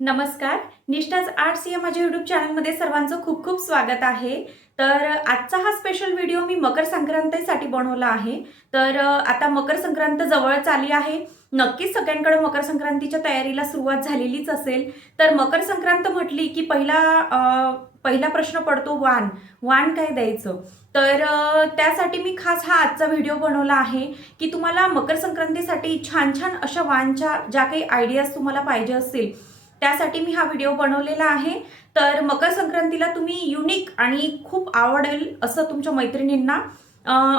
नमस्कार. निष्ठाच आर्ट्स या माझ्या यूट्यूब चॅनलमध्ये सर्वांचं खूप खूप स्वागत आहे. तर आजचा हा स्पेशल व्हिडिओ मी मकर संक्रांतीसाठी बनवला आहे. तर आता मकर संक्रांत जवळच आली आहे. नक्कीच सगळ्यांकडे मकर संक्रांतीच्या तयारीला सुरुवात झालेलीच असेल. तर मकर संक्रांत म्हटली की पहिला पहिला प्रश्न पडतो वाण. वाण काय द्यायचं? तर त्यासाठी मी खास हा आजचा व्हिडिओ बनवला आहे की तुम्हाला मकर संक्रांतीसाठी छान छान अशा वानच्या ज्या काही आयडियाज तुम्हाला पाहिजे असतील त्यासाठी मी हा व्हिडिओ बनवलेला आहे. तर मकर संक्रांतीला तुम्ही युनिक आणि खूप आवडेल असं तुमच्या मैत्रिणींना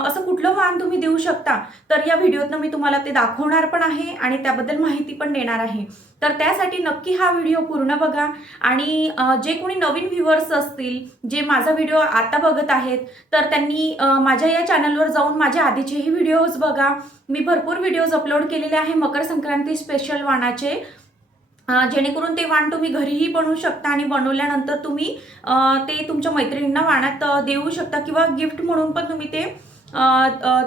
असं कुठलं वाण तुम्ही देऊ शकता तर या व्हिडिओतनं मी तुम्हाला ते दाखवणार पण आहे आणि त्याबद्दल माहिती पण देणार आहे. तर त्यासाठी नक्की हा व्हिडिओ पूर्ण बघा आणि जे कोणी नवीन व्ह्युअर्स असतील जे माझा व्हिडिओ आता बघत आहेत तर त्यांनी माझ्या या चॅनलवर जाऊन माझ्या आधीचेही व्हिडिओज बघा. मी भरपूर व्हिडिओज अपलोड केलेले आहे मकर संक्रांती स्पेशल वाणाचे. जेणेकरून ते वाण तुम्ही घरीही बनवू शकता आणि बनवल्यानंतर तुम्ही ते तुमच्या मैत्रिणींना वाणात देऊ शकता किंवा गिफ्ट म्हणून पण तुम्ही ते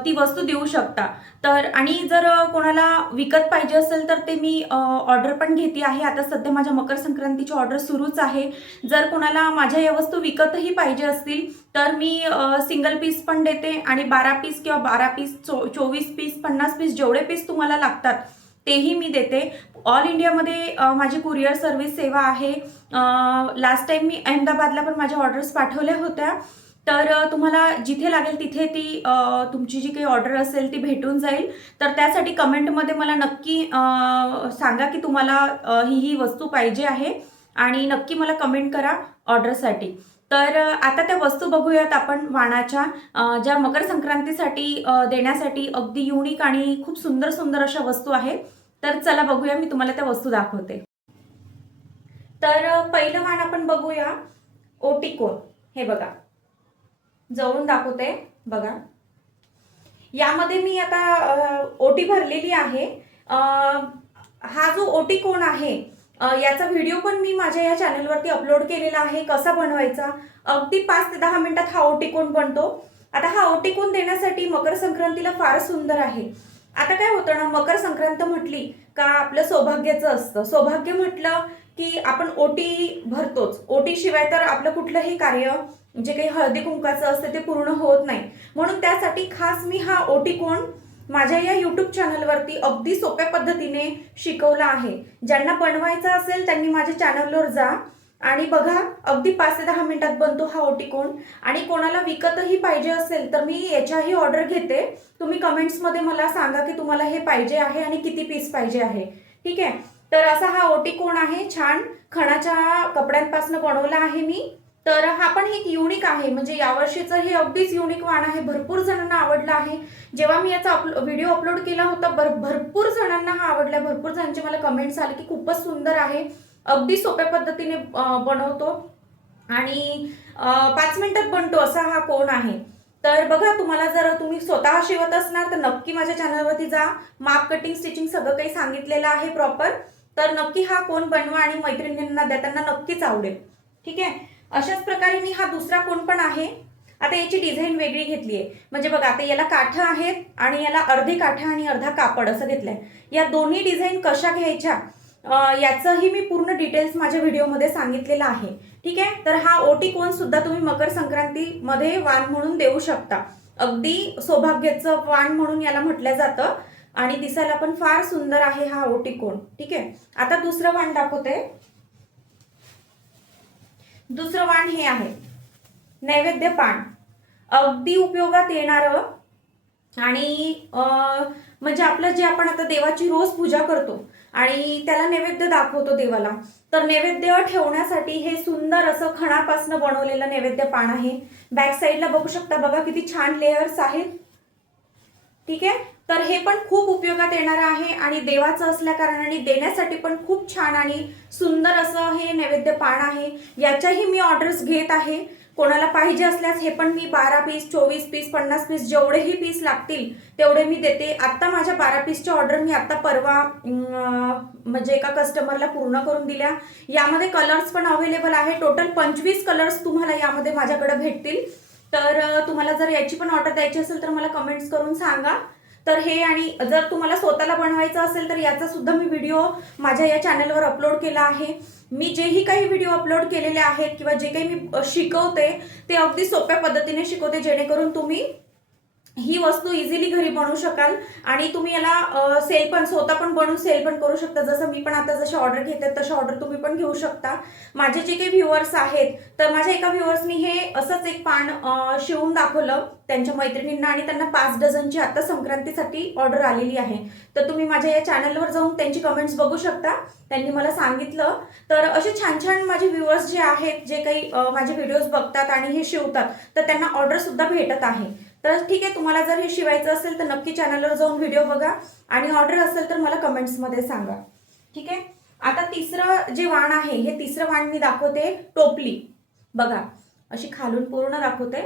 ती वस्तू देऊ शकता. तर आणि जर कोणाला विकत पाहिजे असेल तर ते मी ऑर्डर पण घेते आहे. आता सध्या माझ्या मकर संक्रांतीची ऑर्डर सुरूच आहे. जर कोणाला माझ्या या वस्तू विकतही पाहिजे असतील तर मी सिंगल पीस पण देते आणि बारा पीस किंवा बारा पीस चो चोवीस पीस पन्नास पीस जेवढे पीस तुम्हाला लागतात तेही मी देते. ऑल इंडियामध्ये माझी कुरिअर सर्व्हिस सेवा आहे. लास्ट टाइम मी अहमदाबादला पण माझ्या ऑर्डर्स पाठवल्या होत्या. तर तुम्हाला जिथे लागेल तिथे ती तुमची जी काही ऑर्डर असेल ती भेटून जाईल. तर त्यासाठी कमेंटमध्ये मला नक्की सांगा की तुम्हाला ही ही वस्तू पाहिजे आहे. आणि नक्की मला कमेंट करा ऑर्डरसाठी तर आता त्या वस्तू बघूयात आपण वाणाच्या. ज्या मकर संक्रांतीसाठी देण्यासाठी अगदी युनिक आणि खूप सुंदर सुंदर अशा वस्तू आहेत. तर चला बघूया मी तुम्हाला त्या वस्तू दाखवते. तर पहिलं वाण आपण बघूया ओटिकोन. हे बघा. जवळून दाखवते बघा. यामध्ये मी आता ओटी भरलेली आहे. हा जो ओटी कोण आहे याचा व्हिडिओ पण मी माझ्या या चॅनलवरती अपलोड केलेला आहे कसा बनवायचा? अगदी पाच ते दहा मिनिटात हा ओटी कोण बनतो. आता हा ओटी कोण देण्यासाठी मकर संक्रांतीला फार सुंदर आहे. आता काय होतं ना मकर संक्रांत म्हटली का आपलं सौभाग्याचं असतं. सौभाग्य म्हटलं की आपण ओटी भरतोच. ओटी शिवाय तर आपलं कुठलंही कार्य जे काही हळदी कुंकाचं असतं ते पूर्ण होत नाही. म्हणून त्यासाठी खास मी हा ओटी कोण माझ्या या यूट्यूब चॅनलवरती अगदी सोप्या पद्धतीने शिकवला आहे. ज्यांना बनवायचं असेल त्यांनी माझ्या चॅनलवर जा. आणि बघा अगदी पाच ते दहा मिनिटात बनतो हा ओटी कोण आणि कोणाला विकतही पाहिजे असेल तर मी याच्याही ऑर्डर घेते. तुम्ही कमेंट्समध्ये मला सांगा की तुम्हाला हे पाहिजे आहे आणि किती पीस पाहिजे आहे. ठीक आहे? तर असा हा ओटी कोण आहे छान. खणाच्या कपड्यांपासून बनवला आहे मी. तर हा पण एक युनिक आहे. म्हणजे यावर्षीचं हे अगदीच युनिक वाण आहे. भरपूर जणांना आवडलं आहे. जेव्हा मी याचा अपलो व्हिडिओ अपलोड केला होता भर भरपूर जणांना हा आवडला भरपूर जणांचे मला कमेंट्स आले की खूपच सुंदर आहे. अगदी सोप्या पद्धतीने बनवतो. आणि पाच मिनिटात बनतो असा हा कोण आहे. तर बघा तुम्हाला जर तुम्ही स्वतः शिवत असणार तर नक्की माझ्या चॅनलवरती जा. माप कटिंग स्टिचिंग सगळं काही सांगितलेलं आहे प्रॉपर तर नक्की हा कोण बनवा आणि मैत्रिणींना देताना नक्कीच आवडेल. ठीक आहे? अशाच प्रकारे मी हा दुसरा कोण पण आहे. आता याची डिझाईन वेगळी घेतली आहे म्हणजे बघा आता याला काठं आहेत आणि याला अर्धे काठं आणि अर्धा कापड असं घेतलंय. या दोन्ही डिझाईन कशा घ्यायच्या? याचंही मी पूर्ण डिटेल्स माझ्या व्हिडिओमध्ये सांगितलेलं आहे. ठीक आहे? तर हा ओटी कोण सुद्धा तुम्ही मकर संक्रांतीमध्ये वाण म्हणून देऊ शकता. अगदी सौभाग्याचं वाण म्हणून याला म्हटलं जातं आणि दिसायला पण फार सुंदर आहे हा ओटी कोण. ठीक आहे? आता दुसरं वाण दाखवते. दुसरं वाण हे आहे. नैवेद्य पान. अगदी उपयोगात येणारं आणि म्हणजे आपलं जे आपण आता देवाची रोज पूजा करतो आणि त्याला नैवेद्य दाखवतो देवाला. तर नैवेद्य ठेवण्यासाठी हे सुंदर असं खणापासनं बनवलेलं नैवेद्य पान आहे. बॅक साईडला बघू शकता बघा किती छान लेअर्स आहेत. ठीक आहे? तर हे पण खूप उपयोगात येणार आहे आणि देवाचं असल्या कारणाने देण्यासाठी पण खूप छान आणि सुंदर असं हे नैवेद्य पान आहे. याच्याही मी ऑर्डर्स घेत आहे. कोणाला पाहिजे असल्यास हे पण मी बारा पीस चोवीस पीस पन्नास पीस जेवढेही पीस लागतील तेवढे मी देते. आत्ता माझ्या बारा पीसची ऑर्डर मी आत्ता परवा म्हणजे एका कस्टमरला पूर्ण करून दिल्या. यामध्ये कलर्स पण अवेलेबल आहे. टोटल पंचवीस कलर्स तुम्हाला यामध्ये माझ्याकडे भेटतील. तर तुम्हाला जर याची पण ऑर्डर द्यायची असेल तर मला कमेंट्स करून सांगा. तर हे आणि जर तुम्हाला स्वतःला बनवायचं असेल तर याचा सुद्धा मी व्हिडिओ माझ्या या चॅनलवर अपलोड केला आहे. मी जेही काही व्हिडिओ अपलोड केलेले आहेत किंवा जे काही मी शिकवते ते अगदी सोप्या पद्धतीने शिकवते जेणेकरून तुम्ही ही वस्तू इझिली घरी बनवू शकाल. आणि तुम्ही याला सेल पण स्वतः पण बनवून सेल पण करू शकता. जसं मी पण आता जसे ऑर्डर घेते तसे ऑर्डर तुम्ही पण घेऊ शकता. माझे जे काही व्ह्युअर्स आहेत तर माझ्या एका व्ह्युअर्सनी हे असंच एक पान शिवून दाखवलं त्यांच्या मैत्रिणींना आणि त्यांना पाच डझनची आता संक्रांतीसाठी ऑर्डर आलेली आहे. तर तुम्ही माझ्या या चॅनलवर जाऊन त्यांची कमेंट्स बघू शकता. त्यांनी मला सांगितलं. तर असे छान छान माझे व्ह्युअर्स जे आहेत जे काही माझे व्हिडिओज बघतात आणि हे शिवतात तर त्यांना ऑर्डरसुद्धा भेटत आहे. तर ठीक आहे तुम्हाला जर हे शिवायचं असेल तर नक्की चॅनलवर जाऊन व्हिडिओ बघा. आणि ऑर्डर असेल तर मला कमेंट्समध्ये सांगा. ठीक आहे? आता तिसरं जे वाण आहे हे तिसरं वाण मी दाखवते टोपली. बघा अशी खालून पूर्ण दाखवते.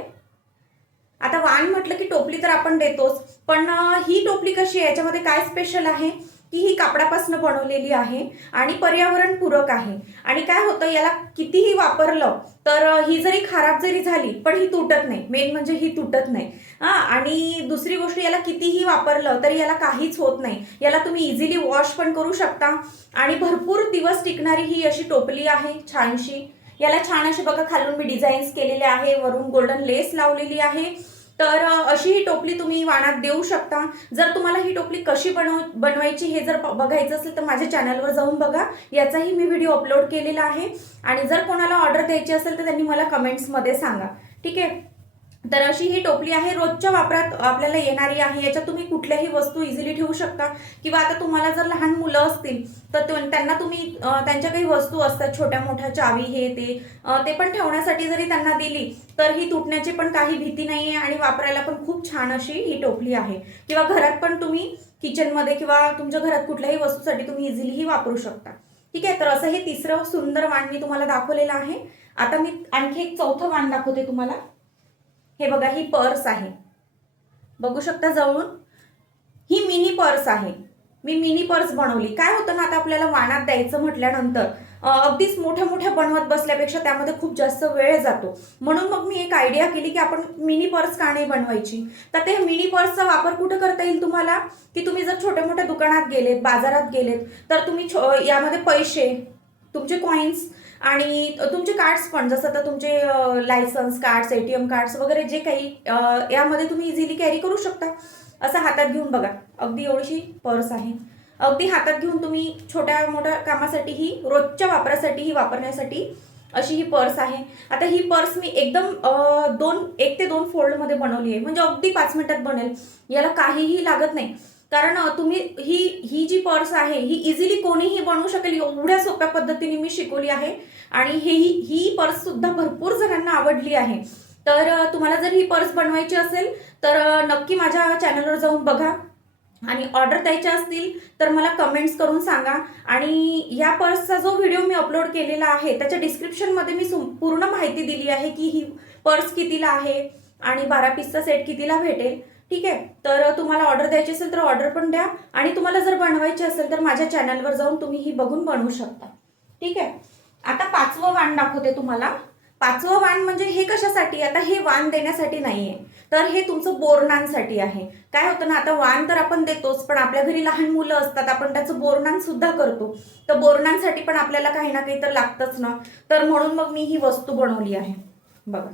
आता वाण म्हटलं की टोपली तर आपण देतोच पण ही टोपली कशी आहे? याच्यामध्ये काय स्पेशल आहे? की ही कापडापासून बनवलेली आहे आणि पर्यावरणपूरक आहे. आणि काय होतं याला कितीही वापरलं तर ही जरी खराब जरी झाली पण ही तुटत नाही. मेन म्हणजे ही तुटत नाही. हां आणि दुसरी गोष्ट याला कितीही वापरलं तरी याला काहीच होत नाही. याला तुम्ही इझिली वॉश पण करू शकता. आणि भरपूर दिवस टिकणारी ही अशी टोपली आहे छानशी. याला छान अशी बघा खालून मी डिझाईन्स केलेले आहे वरून गोल्डन लेस लावलेली आहे. तर अशी ही टोपली तुम्ही वाणात देऊ शकता. जर तुम्हाला ही टोपली कशी बनव बनवायची हे जर बघायचं असेल तर माझ्या चॅनलवर जाऊन बघा. याचाही मी व्हिडिओ अपलोड केलेला आहे. आणि जर कोणाला ऑर्डर द्यायची असेल तर त्यांनी मला कमेंट्समध्ये सांगा. ठीक आहे? तर अशी ही टोपली आहे रोजच्या वापरात आपल्याला येणारी आहे. याच्यात तुम्ही कुठल्याही वस्तू इझिली ठेवू शकता. किंवा आता तुम्हाला जर लहान मुलं असतील तर त्यांना तुम्ही त्यांच्या काही वस्तू असतात छोट्या मोठ्या चावी हे ते ते पण ठेवण्यासाठी जरी त्यांना दिली तर ही तुटण्याची पण काही भीती नाही आहे आणि वापरायला पण खूप छान अशी ही टोपली आहे. किंवा घरात पण तुम्ही किचनमध्ये किंवा तुमच्या घरात कुठल्याही वस्तूसाठी तुम्ही इझिलीही वापरू शकता. ठीक आहे तर असं हे तिसरं सुंदर वाण मी तुम्हाला दाखवलेलं आहे. आता मी आणखी एक चौथं वाण दाखवते तुम्हाला. हे बघा ही पर्स आहे. बघू शकता जवळून? ही मिनी पर्स आहे. मी मिनी पर्स बनवली. काय होतं ना आता आपल्याला वाणात द्यायचं म्हटल्यानंतर अगदीच मोठ्या मोठ्या बनवत बसल्यापेक्षा त्यामध्ये खूप जास्त वेळ जातो. म्हणून मग मी एक आयडिया केली की आपण मिनी पर्स का नाही बनवायची? तर ते मिनी पर्सचा वापर कुठं करता येईल तुम्हाला? की तुम्ही जर छोट्या मोठ्या दुकानात गेलेत बाजारात गेलेत तर तुम्ही छो- यामध्ये पैसे तुमचे कॉईन्स आणि तुमचे कार्ड्स पण जसं तर तुमचे licence cards A T M cards वगैरे जे काही यामध्ये तुम्ही इझिली कॅरी करू शकता. असं हातात घेऊन बघा. अगदी एवढीशी पर्स आहे. अगदी हातात घेऊन तुम्ही छोट्या मोठ्या कामासाठी ही रोजच्या वापरासाठी ही वापरण्यासाठी अशी ही पर्स आहे. आता ही पर्स मी एकदम दोन एक ते दोन फोल्डमध्ये बनवली आहे. म्हणजे अगदी पाच मिनिटात बनेल. याला काहीही लागत नाही. कारण तुम्ही ही ही जी पर्स आहे ही इझिली कोणीही बनवू शकेल. एवढ्या सोप्या पद्धतीने मी शिकवली आहे. आणि हे ही ही पर्स सुद्धा भरपूर जणांना आवडली आहे. तर तुम्हाला जर ही पर्स बनवायची असेल तर नक्की माझ्या चॅनलवर जाऊन बघा. आणि ऑर्डर द्यायच्या असतील तर मला कमेंट्स करून सांगा. आणि या पर्सचा जो व्हिडिओ मी अपलोड केलेला आहे त्याच्या डिस्क्रिप्शनमध्ये मी सु- पूर्ण माहिती दिली आहे की ही पर्स कितीला आहे आणि बारा पीसचा सेट कितीला भेटेल. ठीक आहे? तर तुम्हाला ऑर्डर द्यायची असेल तर ऑर्डर पण द्या. आणि तुम्हाला जर बनवायची असेल तर माझ्या चॅनलवर जाऊन तुम्ही ही बघून बनवू शकता. ठीक आहे? आता पाचवं वाण दाखवते तुम्हाला. पाचवं वाण म्हणजे हे कशासाठी? आता हे वाण देण्यासाठी नाहीये. तर हे तुमचं बोरणांसाठी आहे. काय होतं ना आता वाण तर आपण देतोच पण आपल्या घरी लहान मुलं असतात आपण त्याचं बोरणान सुद्धा करतो. तर बोरणांसाठी पण आपल्याला काही ना काही तर लागतंच ना. तर म्हणून मग मी ही वस्तू बनवली आहे. बघा.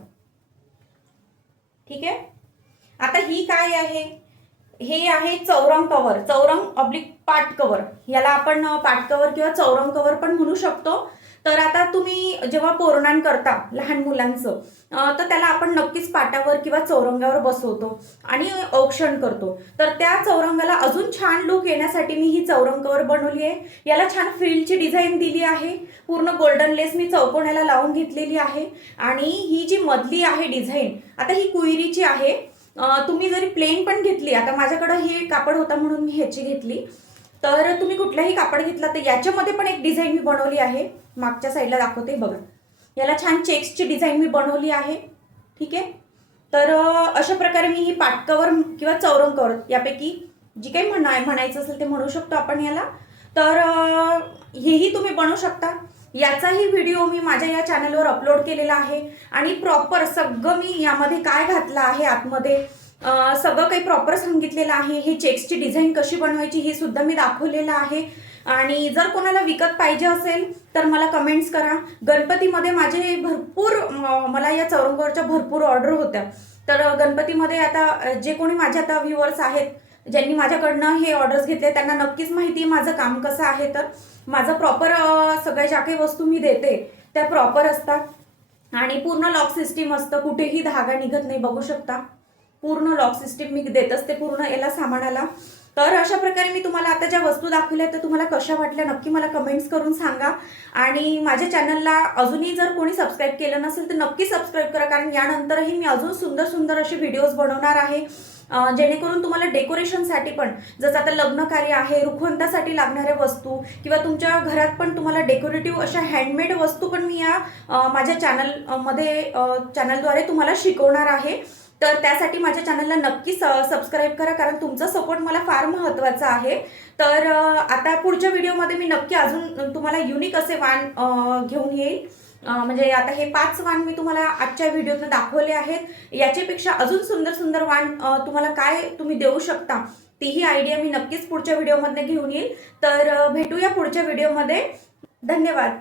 ठीक आहे? ही काय आहे? हे आहे चौरंग कवर चौरंग ऑब्लिक पाट कवर याला आपण पाट कवर किंवा चौरंग कवर पण म्हणू शकतो. तर आता तुम्ही जेव्हा पोरणान करता लहान मुलांचं तर त्याला आपण नक्कीच पाटावर किंवा चौरंगावर बसवतो आणि औक्षण करतो. तर त्या चौरंगाला अजून छान लुक येण्यासाठी मी ही चौरंग कवर बनवली आहे. याला छान फ्रिलची डिझाईन दिली आहे. पूर्ण गोल्डन लेस मी चौकोण्याला लावून घेतलेली आहे. आणि ही जी मधली आहे डिझाईन आता ही कुईरीची आहे. तुम्ही जरी प्लेन पण घेतली आता माझ्याकडं हे कापड होता म्हणून मी ह्याची घेतली तर तुम्ही कुठलाही कापड घेतला तर याच्यामध्ये पण एक डिझाईन मी बनवली आहे. मागच्या साईडला दाखवते बघा. याला छान चेक्सची डिझाईन मी बनवली आहे. ठीक आहे? तर अशा प्रकारे मी ही पाटकवर किंवा चौरंग कवर यापैकी जी काही म्हणा म्हणायचं असेल ते म्हणू शकतो आपण याला. तर हेही तुम्ही बनवू शकता. याचाही व्हिडिओ मी माझ्या या चॅनलवर अपलोड केलेला आहे. आणि प्रॉपर सगळं मी यामध्ये काय घातलं आहे आतमध्ये सगळं काही प्रॉपर सांगितलेलं आहे. हे चेक्सची डिझाईन कशी बनवायची हे सुद्धा मी दाखवलेलं आहे. आणि जर कोणाला विकत पाहिजे असेल तर मला कमेंट्स करा. गणपतीमध्ये माझे भरपूर मला या चौरंगावरच्या भरपूर ऑर्डर होत्या. तर गणपतीमध्ये आता जे कोणी माझे आता व्ह्युअर्स आहेत ज्यांनी माझ्याकडनं हे ऑर्डर्स घेतले त्यांना नक्कीच माहिती आहे माझं काम कसं आहे तर. माझं प्रॉपर सगळ्या ज्या काही वस्तू मी देते त्या प्रॉपर असतात. आणि पूर्ण लॉक सिस्टीम असतं. कुठेही धागा निघत नाही बघू शकता. पूर्ण लॉक सिस्टीम मी देत असते पूर्ण याला सामानाला. तर अशा प्रकारे मी तुम्हाला आता ज्या वस्तू दाखवल्या त्या तुम्हाला कशा वाटल्या नक्की मला कमेंट्स करून सांगा. आणि माझ्या चॅनलला अजूनही जर कोणी सबस्क्राईब केलं नसेल तर नक्की सबस्क्राईब करा. कारण यानंतरही मी अजून सुंदर सुंदर असे व्हिडिओज बनवणार आहे. जेणेकरून तुम्हाला डेकोरेशनसाठी पण जसं आता लग्न कार्य आहे रुखवंतासाठी लागणाऱ्या वस्तू किंवा तुमच्या घरात पण तुम्हाला डेकोरेटिव्ह अशा हँडमेड वस्तू पण मी या माझ्या चॅनलमध्ये चॅनलद्वारे तुम्हाला शिकवणार आहे. तर त्यासाठी माझ्या चॅनलला नक्की स सबस्क्राईब करा कारण तुमचा सपोर्ट मला फार महत्त्वाचा आहे. तर आता पुढच्या व्हिडिओमध्ये मी नक्की अजून तुम्हाला युनिक असे वाण घेऊन येईल. म्हणजे आता हे पाच वाण मी तुम्हाला आजच्या व्हिडिओतनं दाखवले आहेत. याच्यापेक्षा अजून सुंदर सुंदर वाण तुम्हाला काय तुम्ही देऊ शकता तीही आयडिया मी नक्कीच पुढच्या व्हिडिओमध्ये घेऊन येईल. तर भेटूया पुढच्या व्हिडिओमध्ये. धन्यवाद.